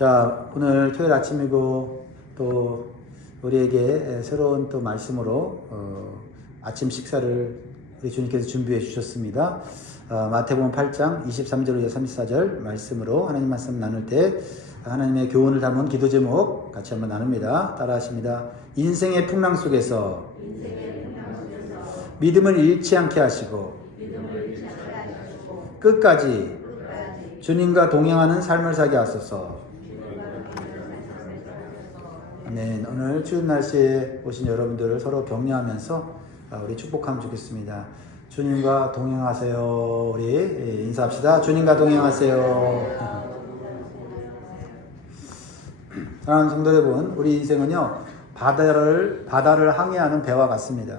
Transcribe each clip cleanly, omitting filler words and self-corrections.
자, 오늘 토요일 아침이고 또 우리에게 새로운 또 말씀으로 아침 식사를 우리 주님께서 준비해 주셨습니다. 마태복음 8장 23절에서 34절 말씀으로 하나님 말씀 나눌 때 하나님의 교훈을 담은 기도 제목 같이 한번 나눕니다. 따라 하십니다. 인생의 풍랑 속에서 믿음을 잃지 않게 하시고 끝까지 주님과 동행하는 삶을 살게 하소서. 아멘. 오늘 추운 날씨에 오신 여러분들을 서로 격려하면서 우리 축복하면 좋겠습니다. 주님과 동행하세요. 우리 인사합시다. 주님과 동행하세요. 사랑하는 성도 여러분, 우리 인생은요 바다를 항해하는 배와 같습니다.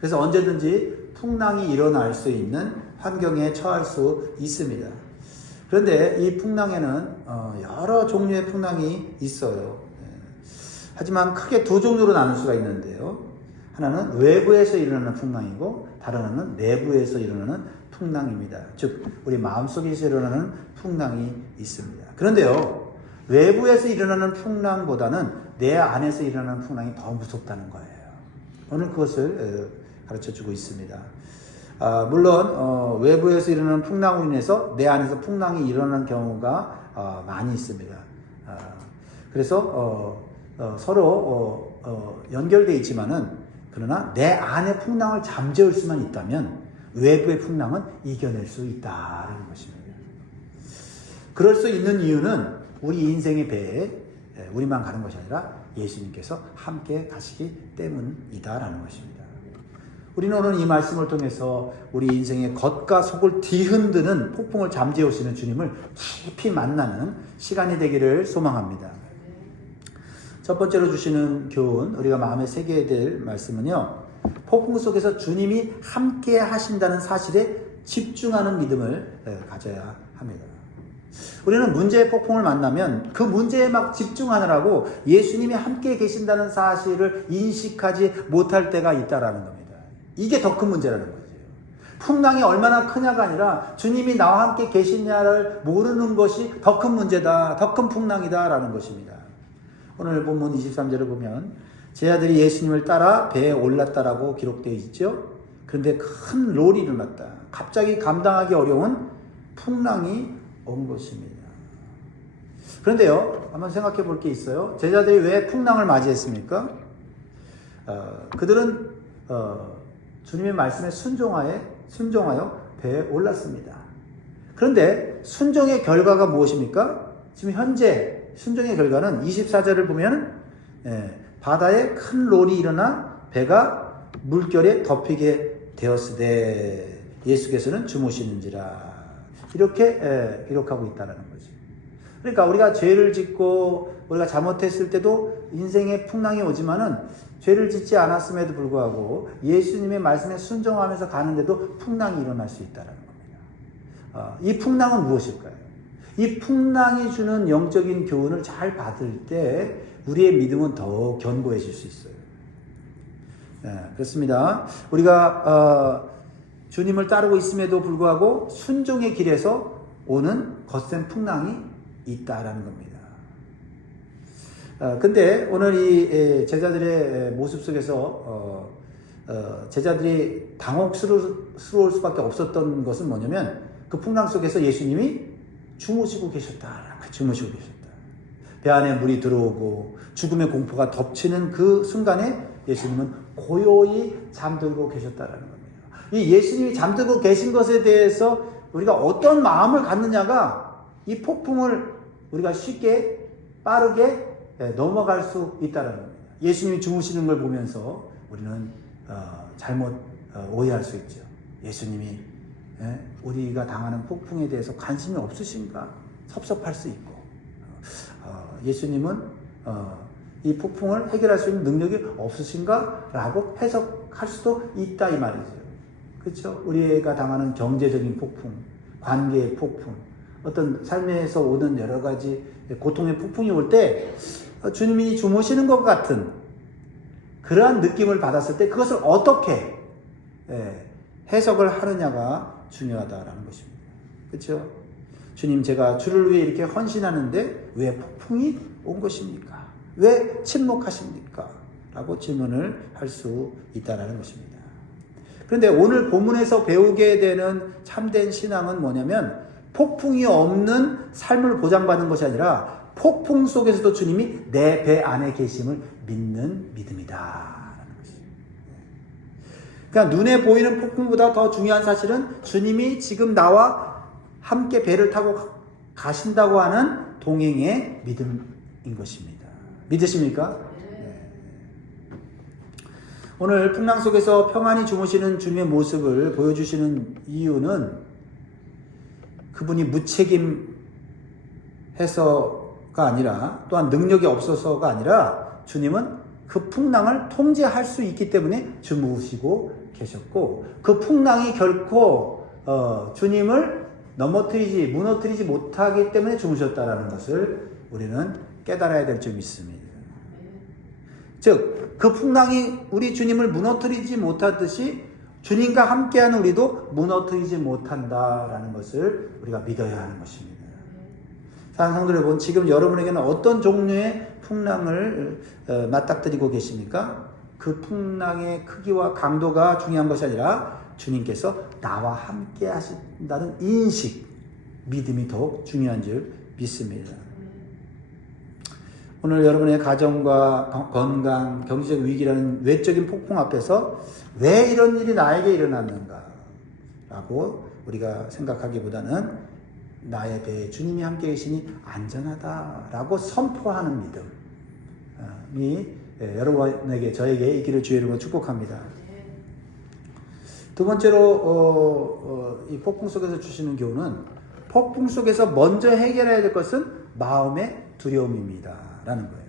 그래서 언제든지 풍랑이 일어날 수 있는 환경에 처할 수 있습니다. 그런데 이 풍랑에는 여러 종류의 풍랑이 있어요. 하지만 크게 두 종류로 나눌 수가 있는데요. 하나는 외부에서 일어나는 풍랑이고 다른 하나는 내부에서 일어나는 풍랑입니다. 즉 우리 마음속에서 일어나는 풍랑이 있습니다. 그런데요, 외부에서 일어나는 풍랑보다는 내 안에서 일어나는 풍랑이 더 무섭다는 거예요. 오늘 그것을 가르쳐주고 있습니다. 물론 외부에서 일어나는 풍랑으로 인해서 내 안에서 풍랑이 일어나는 경우가 많이 있습니다. 그래서 서로 연결되어 있지만은 그러나 내 안의 풍랑을 잠재울 수만 있다면 외부의 풍랑은 이겨낼 수 있다는 것입니다. 그럴 수 있는 이유는 우리 인생의 배에 우리만 가는 것이 아니라 예수님께서 함께 가시기 때문이다라는 것입니다. 우리는 오늘 이 말씀을 통해서 우리 인생의 겉과 속을 뒤흔드는 폭풍을 잠재우시는 주님을 깊이 만나는 시간이 되기를 소망합니다. 첫 번째로 주시는 교훈, 우리가 마음에 새겨야 될 말씀은요, 폭풍 속에서 주님이 함께 하신다는 사실에 집중하는 믿음을 가져야 합니다. 우리는 문제의 폭풍을 만나면 그 문제에 막 집중하느라고 예수님이 함께 계신다는 사실을 인식하지 못할 때가 있다라는 겁니다. 이게 더 큰 문제라는 거죠. 풍랑이 얼마나 크냐가 아니라 주님이 나와 함께 계시냐를 모르는 것이 더 큰 문제다, 더 큰 풍랑이다라는 것입니다. 오늘 본문 23절을 보면 제자들이 예수님을 따라 배에 올랐다라고 기록되어 있죠. 그런데 큰 롤이 일어났다. 갑자기 감당하기 어려운 풍랑이 온 것입니다. 그런데요, 한번 생각해 볼 게 있어요. 제자들이 왜 풍랑을 맞이했습니까? 그들은 주님의 말씀에 순종하여 배에 올랐습니다. 그런데 순종의 결과가 무엇입니까? 지금 현재 순종의 결과는 24절을 보면 바다에 큰 롤이 일어나 배가 물결에 덮이게 되었으되 예수께서는 주무시는지라, 이렇게 기록하고 있다는 거죠. 그러니까 우리가 죄를 짓고 우리가 잘못했을 때도 인생의 풍랑이 오지만은 죄를 짓지 않았음에도 불구하고 예수님의 말씀에 순종하면서 가는데도 풍랑이 일어날 수 있다는 겁니다. 이 풍랑은 무엇일까요? 이 풍랑이 주는 영적인 교훈을 잘 받을 때 우리의 믿음은 더욱 견고해질 수 있어요. 그렇습니다. 우리가 주님을 따르고 있음에도 불구하고 순종의 길에서 오는 거센 풍랑이 있다라는 겁니다. 근데 오늘 이 제자들의 모습 속에서 제자들이 당혹스러울 수밖에 없었던 것은 뭐냐면 그 풍랑 속에서 예수님이 주무시고 계셨다. 주무시고 계셨다. 배 안에 물이 들어오고 죽음의 공포가 덮치는 그 순간에 예수님은 고요히 잠들고 계셨다라는 겁니다. 이 예수님이 잠들고 계신 것에 대해서 우리가 어떤 마음을 갖느냐가 이 폭풍을 우리가 쉽게 빠르게 넘어갈 수 있다는 겁니다. 예수님이 주무시는 걸 보면서 우리는 잘못 오해할 수 있죠. 예수님이 우리가 당하는 폭풍에 대해서 관심이 없으신가 섭섭할 수 있고, 예수님은 이 폭풍을 해결할 수 있는 능력이 없으신가 라고 해석할 수도 있다 이 말이죠. 그렇죠? 우리가 당하는 경제적인 폭풍, 관계의 폭풍, 어떤 삶에서 오는 여러 가지 고통의 폭풍이 올 때 주님이 주무시는 것 같은 그러한 느낌을 받았을 때 그것을 어떻게 해석을 하느냐가 중요하다라는 것입니다. 그렇죠? 주님, 제가 주를 위해 이렇게 헌신하는데 왜 폭풍이 온 것입니까? 왜 침묵하십니까? 라고 질문을 할 수 있다는 것입니다. 그런데 오늘 본문에서 배우게 되는 참된 신앙은 뭐냐면 폭풍이 없는 삶을 보장받는 것이 아니라 폭풍 속에서도 주님이 내 배 안에 계심을 믿는 믿음이다. 그러니까 눈에 보이는 폭풍보다 더 중요한 사실은 주님이 지금 나와 함께 배를 타고 가신다고 하는 동행의 믿음인 것입니다. 믿으십니까? 네. 오늘 풍랑 속에서 평안히 주무시는 주님의 모습을 보여주시는 이유는 그분이 무책임해서가 아니라 또한 능력이 없어서가 아니라 주님은 그 풍랑을 통제할 수 있기 때문에 주무시고 계셨고 그 풍랑이 결코 주님을 무너뜨리지 못하기 때문에 주무셨다라는 것을 우리는 깨달아야 될 점이 있습니다. 즉, 그 풍랑이 우리 주님을 무너뜨리지 못하듯이 주님과 함께하는 우리도 무너뜨리지 못한다라는 것을 우리가 믿어야 하는 것입니다. 사랑하는 성도 여러분, 지금 여러분에게는 어떤 종류의 풍랑을 맞닥뜨리고 계십니까? 그 풍랑의 크기와 강도가 중요한 것이 아니라 주님께서 나와 함께 하신다는 인식, 믿음이 더욱 중요한 줄 믿습니다. 오늘 여러분의 가정과 건강, 경제적 위기라는 외적인 폭풍 앞에서 왜 이런 일이 나에게 일어났는가 라고 우리가 생각하기보다는 나의 배에 주님이 함께 계시니 안전하다라고 선포하는 믿음이 여러분에게 저에게 있기를 주의 이름으로 축복합니다. 두 번째로 이 폭풍 속에서 주시는 교훈은 폭풍 속에서 먼저 해결해야 될 것은 마음의 두려움입니다 라는 거예요.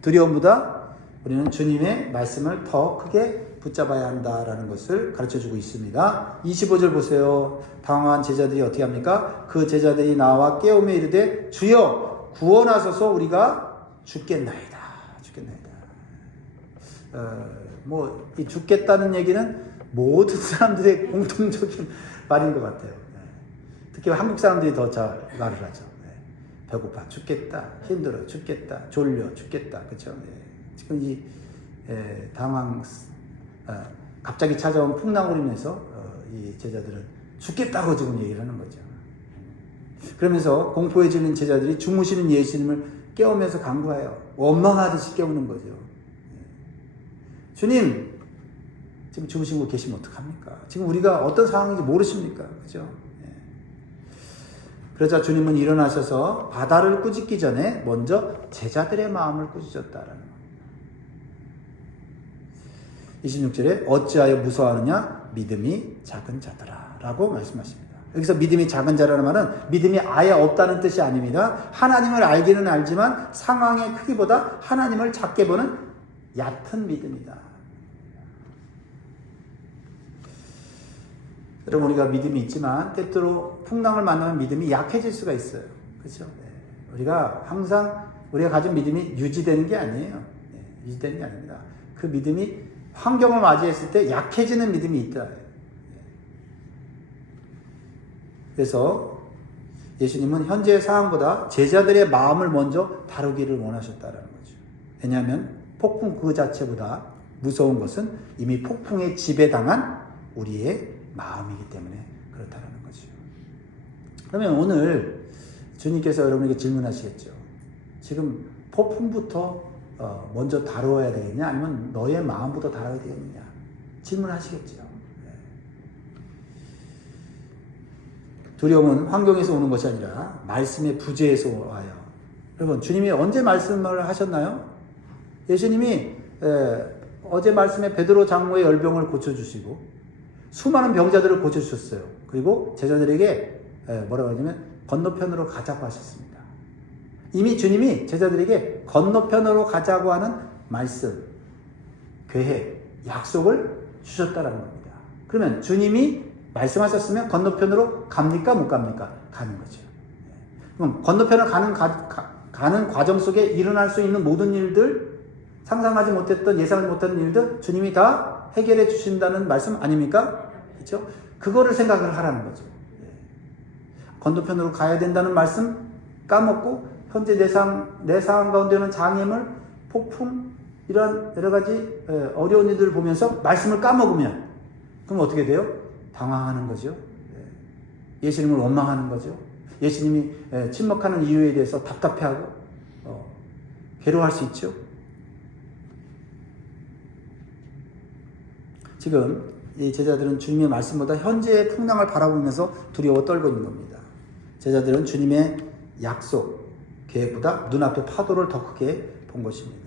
두려움보다 우리는 주님의 말씀을 더 크게 붙잡아야 한다라는 것을 가르쳐주고 있습니다. 25절 보세요. 당황한 제자들이 어떻게 합니까? 그 제자들이 나와 깨우며 이르되 주여 구원하소서 우리가 죽겠나이다. 이 죽겠다는 얘기는 모든 사람들의 공통적인 말인 것 같아요. 특히 한국 사람들이 더 잘 말을 하죠. 배고파 죽겠다, 힘들어 죽겠다, 졸려 죽겠다, 그렇죠? 지금 이 갑자기 찾아온 풍랑으로 인해서 이 제자들은 죽겠다고 지금 얘기를 하는 거죠. 그러면서 공포에 질린 제자들이 주무시는 예수님을 깨우면서 간구해요. 원망하듯이 깨우는 거죠. 주님, 지금 주무시고 계시면 어떡합니까? 지금 우리가 어떤 상황인지 모르십니까? 그죠? 그러자 주님은 일어나셔서 바다를 꾸짖기 전에 먼저 제자들의 마음을 꾸짖었다라는 겁니다. 26절에 어찌하여 무서워하느냐? 믿음이 작은 자들아 라고 말씀하십니다. 여기서 믿음이 작은 자라는 말은 믿음이 아예 없다는 뜻이 아닙니다. 하나님을 알기는 알지만 상황의 크기보다 하나님을 작게 보는 얕은 믿음이다. 여러분, 우리가 믿음이 있지만 때때로 풍랑을 만나면 믿음이 약해질 수가 있어요. 그렇죠? 우리가 항상 우리가 가진 믿음이 유지되는 게 아니에요. 유지되는 게 아닙니다. 그 믿음이 환경을 맞이했을 때 약해지는 믿음이 있다. 그래서 예수님은 현재의 상황보다 제자들의 마음을 먼저 다루기를 원하셨다는 거죠. 왜냐하면 폭풍 그 자체보다 무서운 것은 이미 폭풍에 지배당한 우리의 마음이기 때문에 그렇다는 거죠. 그러면 오늘 주님께서 여러분에게 질문하시겠죠. 지금 폭풍부터 먼저 다루어야 되겠냐? 아니면 너의 마음부터 다뤄야 되겠느냐? 질문하시겠죠. 두려움은 환경에서 오는 것이 아니라 말씀의 부재에서 와요. 여러분, 주님이 언제 말씀을 하셨나요? 예수님이 어제 말씀에 베드로 장로의 열병을 고쳐주시고 수많은 병자들을 고쳐주셨어요. 그리고 제자들에게 뭐라고 하냐면 건너편으로 가자고 하셨습니다. 이미 주님이 제자들에게 건너편으로 가자고 하는 말씀, 계획, 약속을 주셨다는 겁니다. 그러면 주님이 말씀하셨으면 건너편으로 갑니까? 못 갑니까? 가는 거죠. 그럼 건너편을 가는 과정 속에 일어날 수 있는 모든 일들, 상상하지 못했던, 예상하지 못했던 일들 주님이 다 해결해 주신다는 말씀 아닙니까? 그렇죠? 그거를 생각을 하라는 거죠. 건너편으로 가야 된다는 말씀 까먹고 현재 내 상황 가운데는 장애물, 폭풍, 이런 여러 가지 어려운 일들을 보면서 말씀을 까먹으면 그럼 어떻게 돼요? 당황하는 거죠. 예수님을 원망하는 거죠. 예수님이 침묵하는 이유에 대해서 답답해하고 괴로워할 수 있죠. 지금 이 제자들은 주님의 말씀보다 현재의 풍랑을 바라보면서 두려워 떨고 있는 겁니다. 제자들은 주님의 약속, 계획보다 눈앞의 파도를 더 크게 본 것입니다.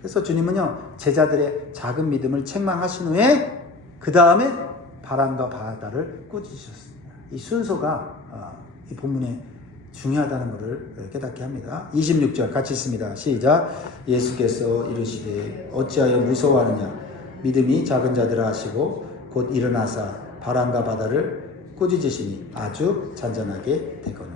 그래서 주님은요, 제자들의 작은 믿음을 책망하신 후에 그 다음에 바람과 바다를 꾸짖으셨습니다. 이 순서가 이 본문에 중요하다는 것을 깨닫게 합니다. 26절 같이 읽습니다. 시작. 예수께서 이르시되 어찌하여 무서워하느냐 믿음이 작은 자들아 하시고 곧 일어나사 바람과 바다를 꾸짖으시니 아주 잔잔하게 되거늘.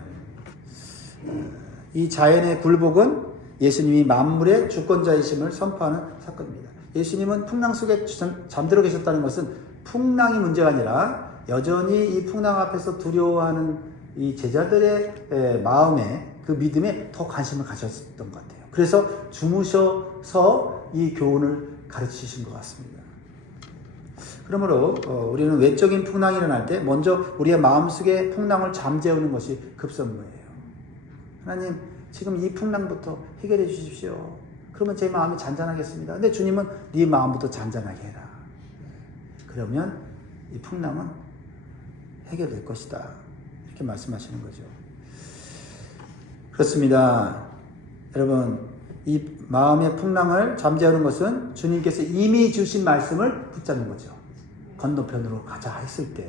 이 자연의 굴복은 예수님이 만물의 주권자이심을 선포하는 사건입니다. 예수님은 풍랑 속에 잠들어 계셨다는 것은 풍랑이 문제가 아니라 여전히 이 풍랑 앞에서 두려워하는 이 제자들의 마음에 그 믿음에 더 관심을 가졌던 것 같아요. 그래서 주무셔서 이 교훈을 가르치신 것 같습니다. 그러므로 우리는 외적인 풍랑이 일어날 때 먼저 우리의 마음속에 풍랑을 잠재우는 것이 급선무예요. 하나님, 지금 이 풍랑부터 해결해 주십시오. 그러면 제 마음이 잔잔하겠습니다. 근데 주님은 네 마음부터 잔잔하게 해라. 그러면 이 풍랑은 해결될 것이다. 이렇게 말씀하시는 거죠. 그렇습니다. 여러분, 이 마음의 풍랑을 잠재우는 것은 주님께서 이미 주신 말씀을 붙잡는 거죠. 건너편으로 가자 했을 때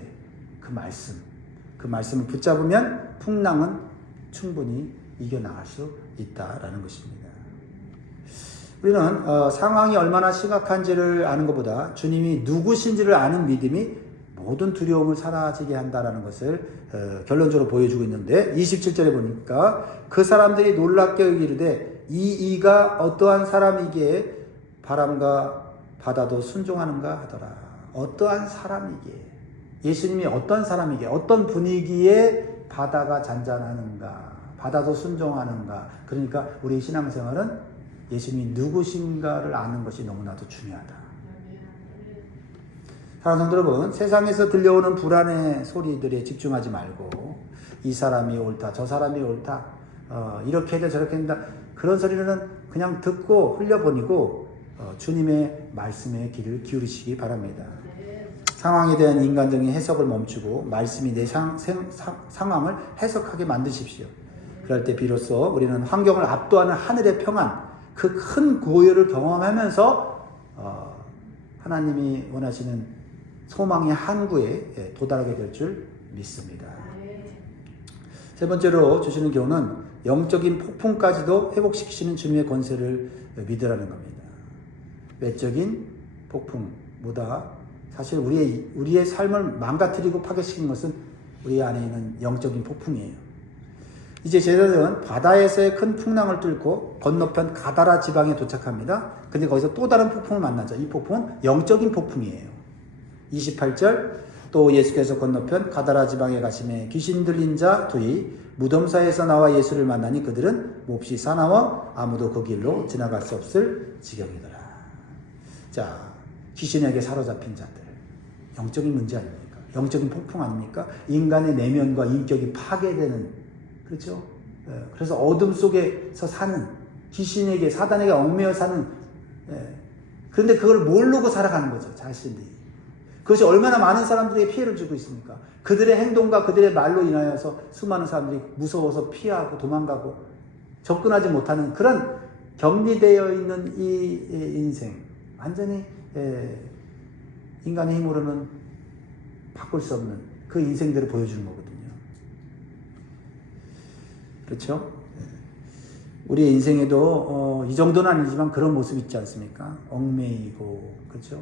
그 말씀을 붙잡으면 풍랑은 충분히 이겨나갈 수 있다라는 것입니다. 우리는 상황이 얼마나 심각한지를 아는 것보다 주님이 누구신지를 아는 믿음이 모든 두려움을 사라지게 한다라는 것을 결론적으로 보여주고 있는데 27절에 보니까 그 사람들이 놀랍게 여기르되 이가 어떠한 사람이기에 바람과 바다도 순종하는가 하더라. 어떠한 사람이기에, 예수님이 어떤 사람이기에, 어떤 분위기에 바다가 잔잔하는가, 바다도 순종하는가. 그러니까 우리 신앙생활은 예수님이 누구신가를 아는 것이 너무나도 중요하다. 사랑하는 성도 여러분, 세상에서 들려오는 불안의 소리들에 집중하지 말고 이 사람이 옳다, 저 사람이 옳다, 이렇게 해야 저렇게 한다, 그런 소리는 그냥 듣고 흘려보내고 주님의 말씀에 귀를 기울이시기 바랍니다. 상황에 대한 인간적인 해석을 멈추고 말씀이 내 상황을 해석하게 만드십시오. 그럴 때 비로소 우리는 환경을 압도하는 하늘의 평안, 그 큰 고요를 경험하면서 하나님이 원하시는 소망의 항구에 도달하게 될 줄 믿습니다. 세 번째로 주시는 교훈은 영적인 폭풍까지도 회복시키시는 주님의 권세를 믿으라는 겁니다. 외적인 폭풍보다 사실 우리의 삶을 망가뜨리고 파괴시키는 것은 우리 안에 있는 영적인 폭풍이에요. 이제 제자들은 바다에서의 큰 풍랑을 뚫고 건너편 가다라 지방에 도착합니다. 근데 거기서 또 다른 폭풍을 만나죠. 이 폭풍은 영적인 폭풍이에요. 28절, 또 예수께서 건너편 가다라 지방에 가시매 귀신 들린 자 둘이 무덤 사이에서 나와 예수를 만나니 그들은 몹시 사나워 아무도 그 길로 지나갈 수 없을 지경이더라. 자, 귀신에게 사로잡힌 자들, 영적인 문제 아닙니까? 영적인 폭풍 아닙니까? 인간의 내면과 인격이 파괴되는, 그렇죠? 그래서 어둠 속에서 사는, 귀신에게, 사단에게 얽매여 사는, 그런데 그걸 모르고 살아가는 거죠, 자신들이. 그것이 얼마나 많은 사람들에게 피해를 주고 있습니까? 그들의 행동과 그들의 말로 인하여서 수많은 사람들이 무서워서 피하고 도망가고 접근하지 못하는 그런 격리되어 있는 이 인생, 완전히 인간의 힘으로는 바꿀 수 없는 그 인생들을 보여주는 거거든요. 그렇죠? 우리의 인생에도 이 정도는 아니지만 그런 모습이 있지 않습니까? 얽매이고, 그렇죠?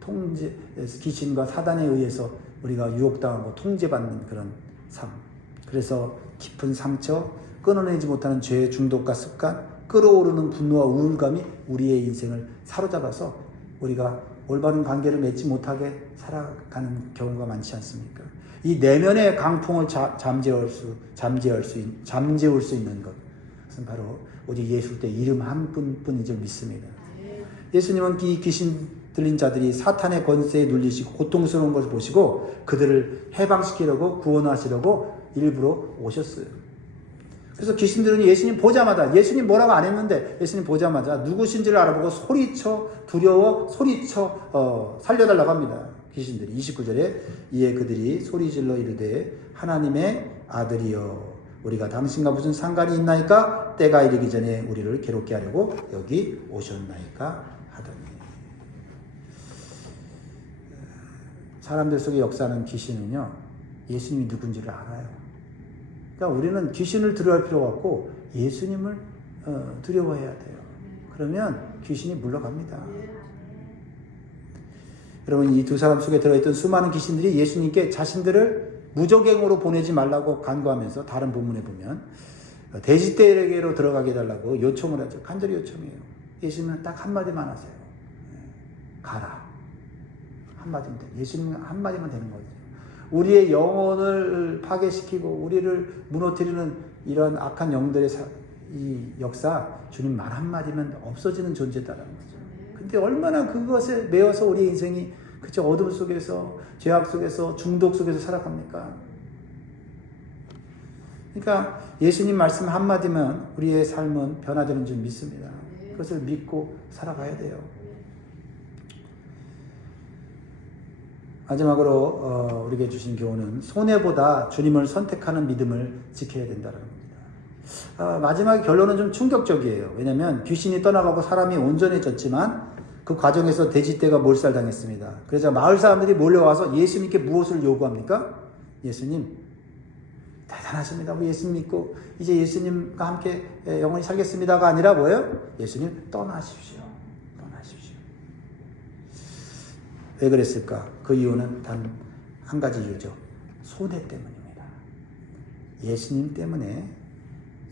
통제, 귀신과 사단에 의해서 우리가 유혹당하고 통제받는 그런 삶. 그래서 깊은 상처, 끊어내지 못하는 죄의 중독과 습관, 끓어오르는 분노와 우울감이 우리의 인생을 사로잡아서 우리가 올바른 관계를 맺지 못하게 살아가는 경우가 많지 않습니까? 이 내면의 강풍을 잠재울 수 있는 것. 그것은 바로 오직 예수 때 이름 한 분뿐인 줄 믿습니다. 예수님은 이 귀신 들린 자들이 사탄의 권세에 눌리시고 고통스러운 것을 보시고 그들을 해방시키려고 구원하시려고 일부러 오셨어요. 그래서 귀신들은 예수님 보자마자, 예수님 뭐라고 안 했는데 예수님 보자마자 누구신지를 알아보고 소리쳐 두려워 소리쳐 살려달라고 합니다. 귀신들이 29절에 이에 그들이 소리질러 이르되 하나님의 아들이여 우리가 당신과 무슨 상관이 있나이까 때가 이르기 전에 우리를 괴롭게 하려고 여기 오셨나이까 하더니. 사람들 속에 역사하는 귀신은요 예수님이 누군지를 알아요. 그러니까 우리는 귀신을 두려워할 필요가 없고 예수님을 두려워해야 돼요. 그러면 귀신이 물러갑니다. 여러분 이 두 사람 속에 들어있던 수많은 귀신들이 예수님께 자신들을 무적행으로 보내지 말라고 간구하면서 다른 본문에 보면 돼지떼에게로 들어가게 해달라고 요청을 하죠. 간절히 요청해요. 예수님은 딱 한마디만 하세요. 가라. 한마디면 돼. 예수님은 한마디만 되는 거죠. 우리의 영혼을 파괴시키고 우리를 무너뜨리는 이런 악한 영들의 이 역사 주님 말 한마디면 없어지는 존재다라는 거죠. 근데 얼마나 그것에 매여서 우리 인생이 그저 어둠 속에서 죄악 속에서 중독 속에서 살아갑니까? 그러니까 예수님 말씀 한마디면 우리의 삶은 변화되는 줄 믿습니다. 그것을 믿고 살아가야 돼요. 마지막으로 우리에게 주신 교훈은 손해보다 주님을 선택하는 믿음을 지켜야 된다는 겁니다. 마지막 결론은 좀 충격적이에요. 왜냐하면 귀신이 떠나가고 사람이 온전해졌지만 그 과정에서 돼지떼가 몰살당했습니다. 그래서 마을 사람들이 몰려와서 예수님께 무엇을 요구합니까? 예수님 대단하십니다. 우리 예수님 믿고 이제 예수님과 함께 영원히 살겠습니다가 아니라 뭐예요? 예수님 떠나십시오. 떠나십시오. 왜 그랬을까? 그 이유는 단 한 가지 이유죠. 손해 때문입니다. 예수님 때문에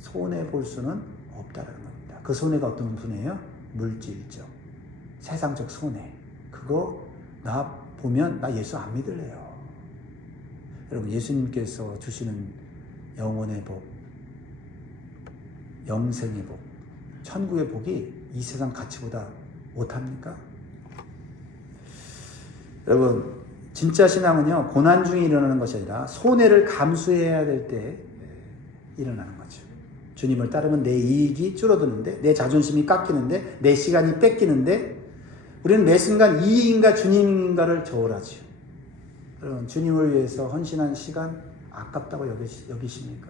손해볼 수는 없다는 겁니다. 그 손해가 어떤 손해예요? 물질적, 세상적 손해. 그거 나 보면 나 예수 안 믿을래요. 여러분 예수님께서 주시는 영혼의 복, 영생의 복, 천국의 복이 이 세상 가치보다 못합니까? 여러분 진짜 신앙은요 고난 중에 일어나는 것이 아니라 손해를 감수해야 될 때 일어나는 거죠. 주님을 따르면 내 이익이 줄어드는데, 내 자존심이 깎이는데, 내 시간이 뺏기는데 우리는 매 순간 이익인가 주님인가를 저울하죠. 여러분 주님을 위해서 헌신한 시간 아깝다고 여기십니까?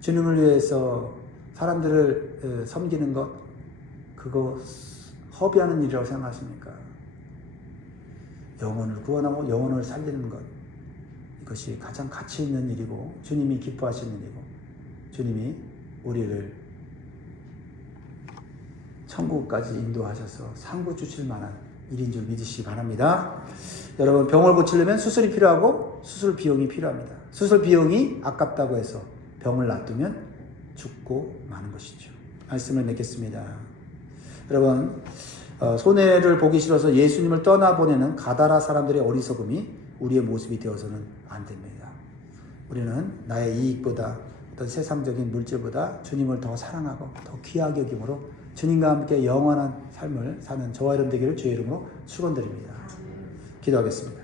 주님을 위해서 사람들을 섬기는 것 그거 허비하는 일이라고 생각하십니까? 영혼을 구원하고 영혼을 살리는 것 이것이 가장 가치 있는 일이고 주님이 기뻐하시는 일이고 주님이 우리를 천국까지 인도하셔서 상부 주실 만한 일인 줄 믿으시기 바랍니다. 여러분 병을 고치려면 수술이 필요하고 수술 비용이 필요합니다. 수술 비용이 아깝다고 해서 병을 놔두면 죽고 마는 것이죠. 말씀을 맺겠습니다. 여러분 손해를 보기 싫어서 예수님을 떠나보내는 가다라 사람들의 어리석음이 우리의 모습이 되어서는 안 됩니다. 우리는 나의 이익보다 어떤 세상적인 물질보다 주님을 더 사랑하고 더 귀하게 여김으로 주님과 함께 영원한 삶을 사는 저와 여러분 되기를 주의 이름으로 축원드립니다. 기도하겠습니다.